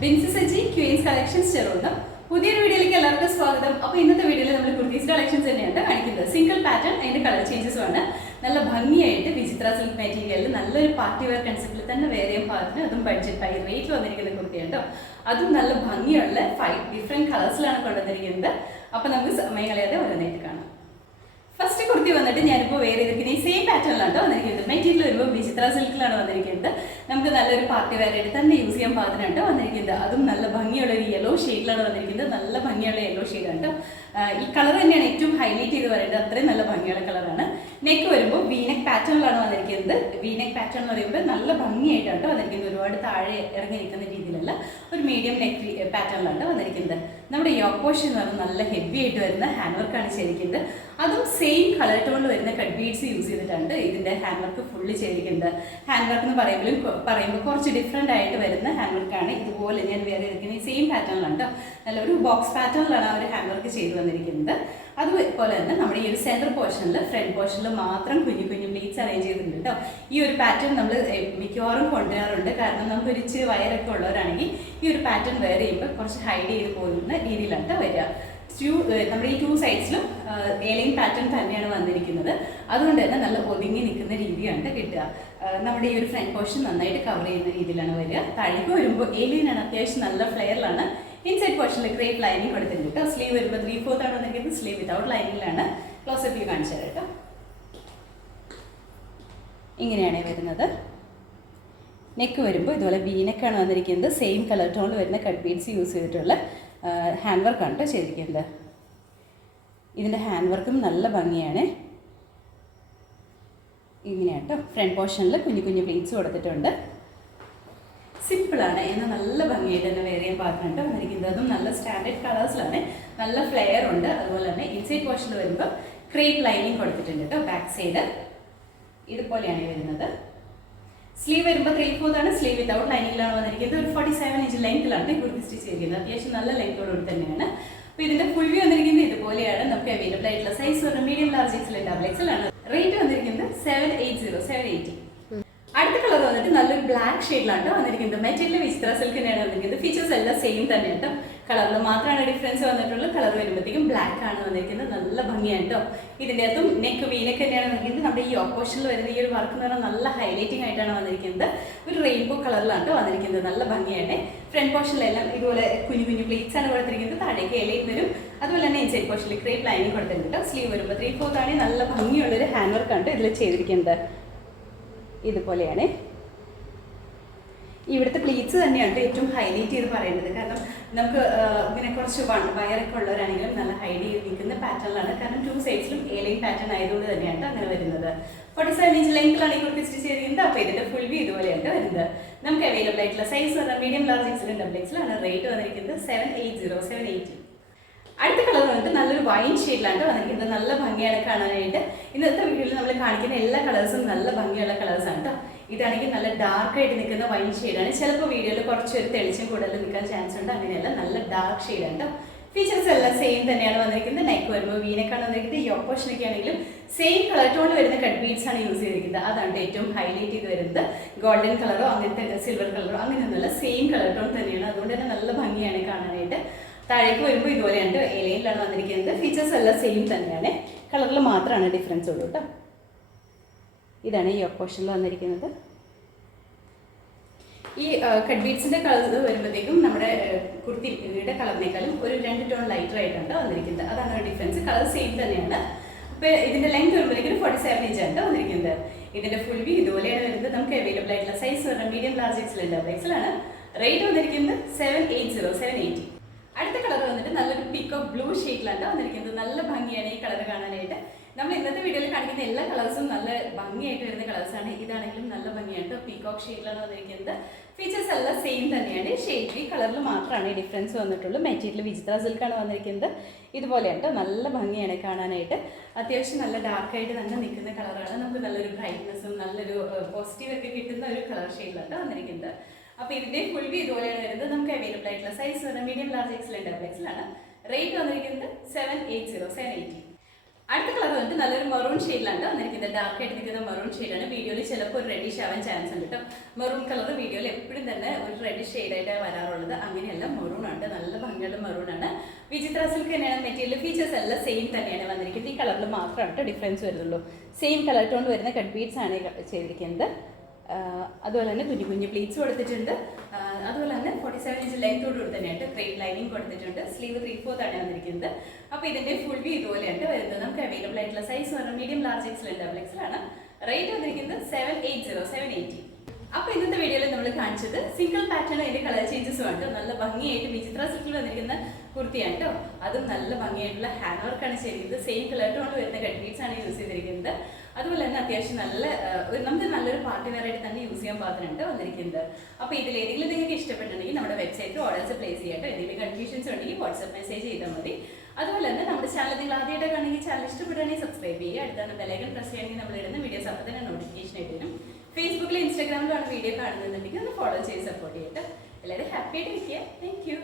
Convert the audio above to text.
Princess Aji Queens Collections ചെറുണ്ട് പുതിയൊരു വീഡിയോയിലേക്ക് എല്ലാവർക്കും സ്വാഗതം. അപ്പോൾ ഇന്നത്തെ വീഡിയോയിൽ നമ്മൾ കുർത്തീസ് കളക്ഷൻസ് തന്നെയാണ് കാണിക്കുന്നത്. സിംഗിൾ പാറ്റേൺ അതിന്റെ കളർ ചേഞ്ചസും ആണ്. നല്ല ഭംഗിയായിട്ട് വിചിത്ര സിൽക്ക് മെറ്റീരിയലിൽ നല്ലൊരു പാർട്ടി വെയർ കൺസെപ്റ്റിൽ തന്നെ വേറെ പാകത്തിന് അതും ബഡ്ജറ്റ് ഹൈ റേറ്റിൽ വന്നിരിക്കുന്ന കുർത്തിയുണ്ടോ. അതും നല്ല ഭംഗിയുള്ള 5 ഡിഫറെന്റ് കളേഴ്സിലാണ് കൊണ്ടുവന്നിരിക്കുന്നത്. അപ്പോൾ നമുക്ക് സമയം കളയാതെ ഓരോന്നായിട്ട് കാണാം. ഫസ്റ്റ് കുർത്തി വന്നിട്ട് ഞാനിപ്പോൾ വേറെ ഇരിക്കുന്ന ഈ സെയിം പാറ്റേണിലാണ് വന്നിരിക്കുന്നത്. മെറ്റീരിയൽ വരുമ്പോൾ വിചിത്ര സിൽക്കിലാണ് വന്നിരിക്കുന്നത്. നമുക്ക് നല്ലൊരു പാർട്ടി വെയർ ആയിട്ട് തന്നെ യൂസ് ചെയ്യാൻ പാകത്തിനാണ് വന്നിരിക്കുന്നത്. അതും നല്ല ഭംഗിയുള്ള ഒരു യെല്ലോ ഷെയ്ഡിലാണ് വന്നിരിക്കുന്നത്. നല്ല ഭംഗിയുള്ള യെല്ലോ ഷെയ്ഡാണ്. ഈ കളർ തന്നെയാണ് ഏറ്റവും ഹൈലൈറ്റ് ചെയ്ത് പറയുന്നത്. അത്രയും നല്ല ഭംഗിയുള്ള കളറാണ്. നെക്ക് വരുമ്പോൾ വീനെക്ക് പാറ്റേണിലാണ് വന്നിരിക്കുന്നത്. വീനെക്ക് പാറ്റേൺ എന്ന് പറയുമ്പോൾ നല്ല ഭംഗിയായിട്ടാണ് വന്നിരിക്കുന്നത്. ഒരുപാട് താഴെ ഇറങ്ങി നിൽക്കുന്ന രീതിയിലല്ല, ഒരു മീഡിയം നെക്ക് പാറ്റേണിലാണ് വന്നിരിക്കുന്നത്. നമ്മുടെ യോക്ക് പോർഷൻ എന്ന് പറഞ്ഞാൽ നല്ല ഹെവി ആയിട്ട് വരുന്ന ഹാൻഡ് വർക്കാണ് ചെയ്തിരിക്കുന്നത്. അതും സെയിം കളർ ടോണിൽ വരുന്ന കട്ട് ബീഡ്സ് യൂസ് ചെയ്തിട്ടാണ് ഇതിന്റെ ഹാൻഡ് വർക്ക് ഫുള്ള് ചെയ്തിരിക്കുന്നത്. ഹാൻഡ് വർക്ക് എന്ന് പറയുമ്പോൾ കുറച്ച് ഡിഫറെന്റ് ആയിട്ട് വരുന്ന ഹാൻഡ് വർക്കാണ്. ഇതുപോലെ ഞാൻ വേറെ ഇരിക്കുന്ന ഈ സെയിം പാറ്റേണിലാണ് നല്ലൊരു ബോക്സ് പാറ്റേണിലാണ് ആ ഒരു ഹാൻഡ് വർക്ക് ചെയ്ത് വന്നിരിക്കുന്നത്. അതുപോലെ തന്നെ നമ്മുടെ ഈ ഒരു സെൻറ്റർ പോർഷനിൽ ഫ്രണ്ട് പോർഷനിൽ മാത്രം കുഞ്ഞു കുഞ്ഞു പ്ലീറ്റ്സ് അറേഞ്ച് ചെയ്തിട്ടുണ്ട് കേട്ടോ. ഈ ഒരു പാറ്റേൺ നമ്മൾ മിക്കവാറും കൊണ്ടുവരാറുണ്ട്. കാരണം നമുക്ക് ഒരു ഇച്ചിരി വയറൊക്കെ ഉള്ളവരാണെങ്കിൽ ഈ ഒരു പാറ്റേൺ വെയർ ചെയ്യുമ്പോൾ കുറച്ച് ഹൈഡ് ചെയ്ത് പോകുന്ന രീതിയിലാണ് വരിക. നമ്മുടെ ഈ 2 സൈഡ്സിലും ഏലൈൻ പാറ്റേൺ തന്നെയാണ് വന്നിരിക്കുന്നത്. അതുകൊണ്ട് തന്നെ നല്ല ഒതുങ്ങി നിൽക്കുന്ന രീതിയാണ് കിട്ടുക. നമ്മുടെ ഈ ഒരു ഫ്രണ്ട് പോർഷൻ നന്നായിട്ട് കവർ ചെയ്യുന്ന രീതിയിലാണ് വരിക. താഴേക്ക് വരുമ്പോൾ ഏലൈനാണ്, അത്യാവശ്യം നല്ല ഫ്ലെയറിലാണ്. ഇൻസൈഡ് പോർഷനിൽ ക്രേപ്പ് ലൈനിങ് കൊടുത്തിട്ടുണ്ട് കേട്ടോ. സ്ലീവ് വരുമ്പോൾ 3/4 ആണ് വന്നിരിക്കുന്നത്. സ്ലീവ് വിതൗട്ട് ലൈനിങ്ങിലാണ്. ക്ലോസപ്പ് വ്യൂ കാണിച്ചു തരാം കേട്ടോ. ഇങ്ങനെയാണ് വരുന്നത്. നെക്ക് വരുമ്പോൾ ഇതുപോലെ വീനെക്കാണ് വന്നിരിക്കുന്നത്. സെയിം കളർ ടോണിൽ വരുന്ന കട്ട് ബീഡ്സ് യൂസ് ചെയ്തിട്ടുള്ള ഹാൻഡ് വർക്കാണ് കേട്ടോ ചെയ്തിരിക്കുന്നത്. ഇതിൻ്റെ ഹാൻഡ് വർക്കും നല്ല ഭംഗിയാണ്. ഇങ്ങനെയാണ് കേട്ടോ. ഫ്രണ്ട് പോർഷനിൽ കുഞ്ഞു കുഞ്ഞു പ്ലീറ്റ്സ് കൊടുത്തിട്ടുണ്ട്. സിമ്പിളാണ്, എന്നാൽ നല്ല ഭംഗിയായിട്ട് തന്നെ വേറെ പാത്രമുണ്ട് വന്നിരിക്കുന്നത്. അതും നല്ല സ്റ്റാൻഡേർഡ് കളേഴ്സിലാണ്. നല്ല ഫ്ലെയർ ഉണ്ട്. അതുപോലെ തന്നെ ഇൻസൈഡ് പോർഷനിൽ വരുമ്പോൾ ക്രേപ്പ് ലൈനിങ് കൊടുത്തിട്ടുണ്ട് കേട്ടോ. ബാക്ക് സൈഡ് ഇതുപോലെയാണ് വരുന്നത്. സ്ലീവ് വരുമ്പോൾ 3/4 ആണ്. സ്ലീവ് വിതൗട്ട് ലൈനിങ്ങിലാണ് വന്നിരിക്കുന്നത്. ഒരു 47 ഇഞ്ച് ലെങ്ത്തിലാണ് കുർത്തി സ്റ്റിച്ച് ചെയ്തിരിക്കുന്നത്. അത്യാവശ്യം നല്ല ലെങ്ത്തോടുകൂടി തന്നെയാണ്. അപ്പോൾ ഇതിന്റെ ഫുൾ വ്യൂ വന്നിരിക്കുന്നത് ഇതുപോലെയാണ്. നമുക്ക് അവൈലബിൾ ആയിട്ടുള്ള സൈസ് പറഞ്ഞാൽ medium, large, XL, double XL ആണ്. റേറ്റ് വന്നിരിക്കുന്നത് 780. അടുത്ത കളർ വന്നിട്ട് നല്ലൊരു ബ്ലാക്ക് ഷെയ്ഡിലാണ് വന്നിരിക്കുന്നത്. മെറ്റീരിയൽ വിചിത്ര സിൽക്ക് തന്നെയാണ് വന്നിരിക്കുന്നത്. ഫീച്ചേഴ്സ് എല്ലാം സെയിം തന്നെ കേട്ടോ. കളറിൽ മാത്രമാണ് ഡിഫറൻസ് വന്നിട്ടുള്ളത്. കളർ വരുമ്പോഴത്തേക്കും ബ്ലാക്ക് ആണ് വന്നിരിക്കുന്നത്. നല്ല ഭംഗിയാണ് കേട്ടോ. ഇതിൻ്റെ അകത്തും നെക്ക് വീനെക്ക് തന്നെയാണ് വന്നിരിക്കുന്നത്. നമ്മുടെ ഈ ഓപ്പോഷനിൽ വരുന്ന ഈ ഒരു വർക്ക് എന്ന് പറഞ്ഞാൽ നല്ല ഹൈലൈറ്റിംഗ് ആയിട്ടാണ് വന്നിരിക്കുന്നത്. ഒരു റെയിൻബോ കളറിലാണ് വന്നിരിക്കുന്നത്. നല്ല ഭംഗിയാണ്. ഫ്രണ്ട് പോർഷനിലെല്ലാം ഇതുപോലെ കുഞ്ഞു കുഞ്ഞു പ്ലീറ്റ്സ് ആണ് കൊടുത്തിരിക്കുന്നത്. താഴേക്ക് ഇലയിൽ വരും. അതുപോലെ തന്നെ ഇൻസൈഡ് പോർഷനിൽ ക്രേപ്പ് ലൈനിങ് കൊടുത്തിട്ടുണ്ട്. സ്ലീവ് വരുമ്പോൾ 3/4 ആണ്. നല്ല ഭംഗിയുള്ളൊരു ഹാൻഡ് വർക്കാണ് ഇതിൽ ചെയ്തിരിക്കുന്നത്. ഇതുപോലെയാണ്. ഇവിടുത്തെ പ്ലീറ്റ്സ് തന്നെയാണ് ഏറ്റവും ഹൈലൈറ്റ് ചെയ്ത് പറയുന്നത്. കാരണം നമുക്ക് ഇങ്ങനെ കുറച്ച് വയറൊക്കെ ഉള്ളവരാണെങ്കിലും നല്ല ഹൈഡ് ചെയ്ത് നിൽക്കുന്ന പാറ്റേണിലാണ്. കാരണം 2 സൈഡ്സിലും ഏലൈൻ പാറ്റേൺ ആയതുകൊണ്ട് തന്നെയാണ് അങ്ങനെ വരുന്നത്. 47 ഇഞ്ച് ലെങ്ത്തിലാണ് ഈ കുർത്തി സ്റ്റിച്ച് ചെയ്തിരിക്കുന്നത്. അപ്പോൾ ഇതിന്റെ ഫുൾ വ്യൂ ഇതുപോലെയാണ് വരുന്നത്. നമുക്ക് അവൈലബിൾ ആയിട്ടുള്ള സൈസ് പറഞ്ഞാൽ മീഡിയം, ലാർജ്, എക്സൽ, ഡബിൾ എക്സലാണ്. റേറ്റ് വന്നിരിക്കുന്നത് 780. അടുത്ത കളർ വന്നിട്ട് നല്ലൊരു വൈൻ ഷെയ്ഡിലാണ് വന്നിരിക്കുന്നത്. നല്ല ഭംഗിയാണ് കാണാനായിട്ട്. ഇന്നത്തെ വീഡിയോയിൽ നമ്മൾ കാണിക്കുന്ന എല്ലാ കളേഴ്സും നല്ല ഭംഗിയുള്ള കളേഴ്സാണ് കേട്ടോ. ഇതാണെങ്കിൽ നല്ല ഡാർക്ക് ആയിട്ട് നിൽക്കുന്ന വൈൻ ഷെയ്ഡാണ്. ചിലപ്പോൾ വീഡിയോയിൽ കുറച്ചൊരു തെളിച്ചം കൂടുതൽ നിൽക്കാൻ ചാൻസ് ഉണ്ട്. അങ്ങനെയല്ല, നല്ല ഡാർക്ക് ഷെയ്ഡാണ് കേട്ടോ. ഫീച്ചേഴ്സ് എല്ലാം സെയിം തന്നെയാണ് വന്നിരിക്കുന്നത്. നെക്ക് വരുമ്പോൾ വീനെക്കാണ് വന്നിരിക്കുന്നത്. യോക്ക് പോർഷനൊക്കെ ആണെങ്കിലും സെയിം കളർ ടോണിൽ വരുന്ന കട്ട് ബീഡ്സ് ആണ് യൂസ് ചെയ്തിരിക്കുന്നത്. അതാണ് ഏറ്റവും ഹൈലൈറ്റ് ചെയ്ത് വരുന്നത്. ഗോൾഡൻ കളറോ അങ്ങനത്തെ സിൽവർ കളറോ അങ്ങനെയൊന്നുമല്ല, സെയിം കളർ ടോൺ തന്നെയാണ്. അതുകൊണ്ട് തന്നെ നല്ല ഭംഗിയാണ് കാണാനായിട്ട്. താഴേക്ക് വരുമ്പോൾ ഇതുപോലെയാണ് ഇലയിലാണ് വന്നിരിക്കുന്നത്. ഫീച്ചേഴ്സ് എല്ലാം സെയിം തന്നെയാണ്. കളറിൽ മാത്രമാണ് ഡിഫറൻസ് ഉള്ളൂ കേട്ടോ. ഇതാണ് ഈ യോക്ക് പോർഷനിൽ വന്നിരിക്കുന്നത്. ഈ കട്ട് ബീഡ്സിന്റെ കളർ വരുമ്പോഴത്തേക്കും നമ്മുടെ കുർത്തിയുടെ കളറിനേക്കാളും ഒരു 2 ടോൺ ലൈറ്റർ ആയിട്ടാണ് വന്നിരിക്കുന്നത്. അതാണ് ഒരു ഡിഫറൻസ്. കളർ സെയിം തന്നെയാണ്. അപ്പോൾ ഇതിന്റെ ലെങ്ത് വരുമ്പോഴേക്കും 47 ഇഞ്ചാണ് വന്നിരിക്കുന്നത്. ഇതിന്റെ ഫുൾ വ്യൂ ഇതുപോലെയാണ് വരുന്നത്. നമുക്ക് അവൈലബിൾ ആയിട്ടുള്ള സൈസ് പറഞ്ഞാൽ മീഡിയം, ലാർജ്, എക്സൽ, ഡബിൾ എക്സലാണ്. റേറ്റ് വന്നിരിക്കുന്നത് 780. അടുത്ത കളർ വന്നിട്ട് നല്ലൊരു പീക്കോക്ക് ബ്ലൂ ഷെയ്ഡിലാണ് വന്നിരിക്കുന്നത്. നല്ല ഭംഗിയാണ് ഈ കളർ കാണാനായിട്ട്. നമ്മൾ ഇന്നത്തെ വീഡിയോയിൽ കാണിക്കുന്ന എല്ലാ കളേഴ്സും നല്ല ഭംഗിയായിട്ട് വരുന്ന കളേഴ്സാണ്. ഇതാണെങ്കിലും നല്ല ഭംഗിയായിട്ട് പീക്കോക്ക് ഷെയ്ഡിലാണ് വന്നിരിക്കുന്നത്. ഫീച്ചേഴ്സ് എല്ലാം സെയിം തന്നെയാണ്. ഷെയ്ഡ് ഈ കളറിൽ മാത്രമാണ് ഡിഫറൻസ് വന്നിട്ടുള്ളൂ. മെറ്റീരിയൽ വിചിത്ര സിൽക്കാണ് വന്നിരിക്കുന്നത്. ഇതുപോലെയാണ് നല്ല ഭംഗിയാണ് കാണാനായിട്ട്. അത്യാവശ്യം നല്ല ഡാർക്കായിട്ട് തന്നെ നിൽക്കുന്ന കളറാണ്. നമുക്ക് നല്ലൊരു ബ്രൈറ്റ്നസ്സും നല്ലൊരു പോസിറ്റീവ് ഒക്കെ കിട്ടുന്ന ഒരു കളർ ഷെയ്ഡിലാണ് വന്നിരിക്കുന്നത്. അപ്പോൾ ഇതിന്റെ ഫുൾ വ്യൂ ഇതുപോലെയാണ് വരുന്നത്. നമുക്ക് അവൈലബിൾ ആയിട്ടുള്ള size medium, large, XL, double എക്സലാണ്. റേറ്റ് വന്നിരിക്കുന്നത് 780. അടുത്ത കളർ വന്നിട്ട് നല്ലൊരു മെറൂൺ ഷെയ്ഡിലാണ് വന്നിരിക്കുന്നത്. ഡാർക്ക് ആയിട്ട് നിൽക്കുന്ന മെറൂൺ ഷെയ്ഡാണ്. വീഡിയോയിൽ ചിലപ്പോൾ ഒരു റെഡിഷ് ആവാൻ ചാൻസ് ഉണ്ട് കേട്ടോ. മെറൂൺ കളർ വീഡിയോയിൽ എപ്പോഴും തന്നെ ഒരു റെഡിഷ് ഷെയ്ഡായിട്ടാണ് വരാറുള്ളത്. അങ്ങനെയല്ല, മെറൂൺ ആണ്, നല്ല ഭംഗിയുള്ള മെറൂൺ ആണ്. വിചിത്ര സിൽക്ക് തന്നെയാണ് മെറ്റീരിയൽ. ഫീച്ചേഴ്സ് എല്ലാം സെയിം തന്നെയാണ് വന്നിരിക്കുന്നത്. ഈ കളറിൽ മാത്രമാണ് കേട്ടോ ഡിഫറൻസ് വരുന്നുള്ളൂ. സെയിം കളർ ടോൺ വരുന്ന കട്ട് ബീഡ്സ് ആണ് ചെയ്തിരിക്കുന്നത്. അതുപോലെ തന്നെ കുഞ്ഞു കുഞ്ഞു പ്ലീറ്റ്സ് കൊടുത്തിട്ടുണ്ട്. അതുപോലെ തന്നെ 47 ഇഞ്ച് ലെങ്തോട് കൂടി തന്നെയായിട്ട് ക്രേപ്പ് ലൈനിങ് കൊടുത്തിട്ടുണ്ട്. സ്ലീവ് 3/4 ആണ് വന്നിരിക്കുന്നത്. അപ്പോൾ ഇതിന്റെ ഫുൾ വ്യൂ ഇതുപോലെയാണ് വരുന്നത്. നമുക്ക് അവൈലബിൾ ആയിട്ടുള്ള സൈസ് പറഞ്ഞാൽ medium, large, XL, double XL ആണ്. റേറ്റ് വന്നിരിക്കുന്നത് 780. അപ്പോൾ ഇന്നത്തെ വീഡിയോയിൽ നമ്മൾ കാണിച്ചത് സിംഗിൾ പാറ്റേൺ അതിന്റെ കളർ ചേഞ്ചസും ഉണ്ട്. നല്ല ഭംഗിയായിട്ട് വിചിത്ര സിൽക്കിൽ വന്നിരിക്കുന്ന കുർത്തിയാണ് കേട്ടോ. അതും നല്ല ഭംഗിയായിട്ടുള്ള ഹാൻഡ് വർക്കാണ് ചെയ്തിരിക്കുന്നത്. സെയിം കളർ ടോണിൽ വരുന്ന കട്ട് ബീഡ്സ് ആണ് യൂസ് ചെയ്തിരിക്കുന്നത്. അതുപോലെ തന്നെ അത്യാവശ്യം നല്ല നമുക്ക് നല്ലൊരു പാർട്ടി വെയർ ആയിട്ട് തന്നെ യൂസ് ചെയ്യാൻ പാത്രമുണ്ട് വന്നിരിക്കുന്നത്. അപ്പോൾ ഇതിലേതെങ്കിലും നിങ്ങൾക്ക് ഇഷ്ടപ്പെട്ടുണ്ടെങ്കിൽ നമ്മുടെ വെബ്സൈറ്റിൽ ഓർഡേഴ്സ് പ്ലേസ് ചെയ്യാട്ടോ. എന്തെങ്കിലും കൺഫ്യൂഷൻസ് ഉണ്ടെങ്കിൽ വാട്സ്ആപ്പ് മെസ്സേജ് ചെയ്താൽ മതി. അതുപോലെ തന്നെ നമ്മുടെ ചാനൽ നിങ്ങൾ ആദ്യമായിട്ട് കാണുമെങ്കിൽ ചാനൽ ഇഷ്ടപ്പെടുകയാണെങ്കിൽ സബ്സ്ക്രൈബ് ചെയ്യുക. അടുത്താണ് ബെലൈക്കൺ പ്രസ് ചെയ്യുകയാണെങ്കിൽ നമ്മൾ ഇടുന്ന വീഡിയോസ് അപ്പോൾ തന്നെ നോട്ടിഫിക്കേഷൻ ആയിട്ട് വരും. ഫേസ്ബുക്കിലും ഇൻസ്റ്റാഗ്രാമിലാണ് വീഡിയോ കാണുന്നുണ്ടെങ്കിൽ ഒന്ന് ഫോളോ ചെയ്ത് സപ്പോർട്ട് ചെയ്യട്ടെ. എല്ലാവരും ഹാപ്പി ആയിട്ട് ഇരിക്കുക. Thank you.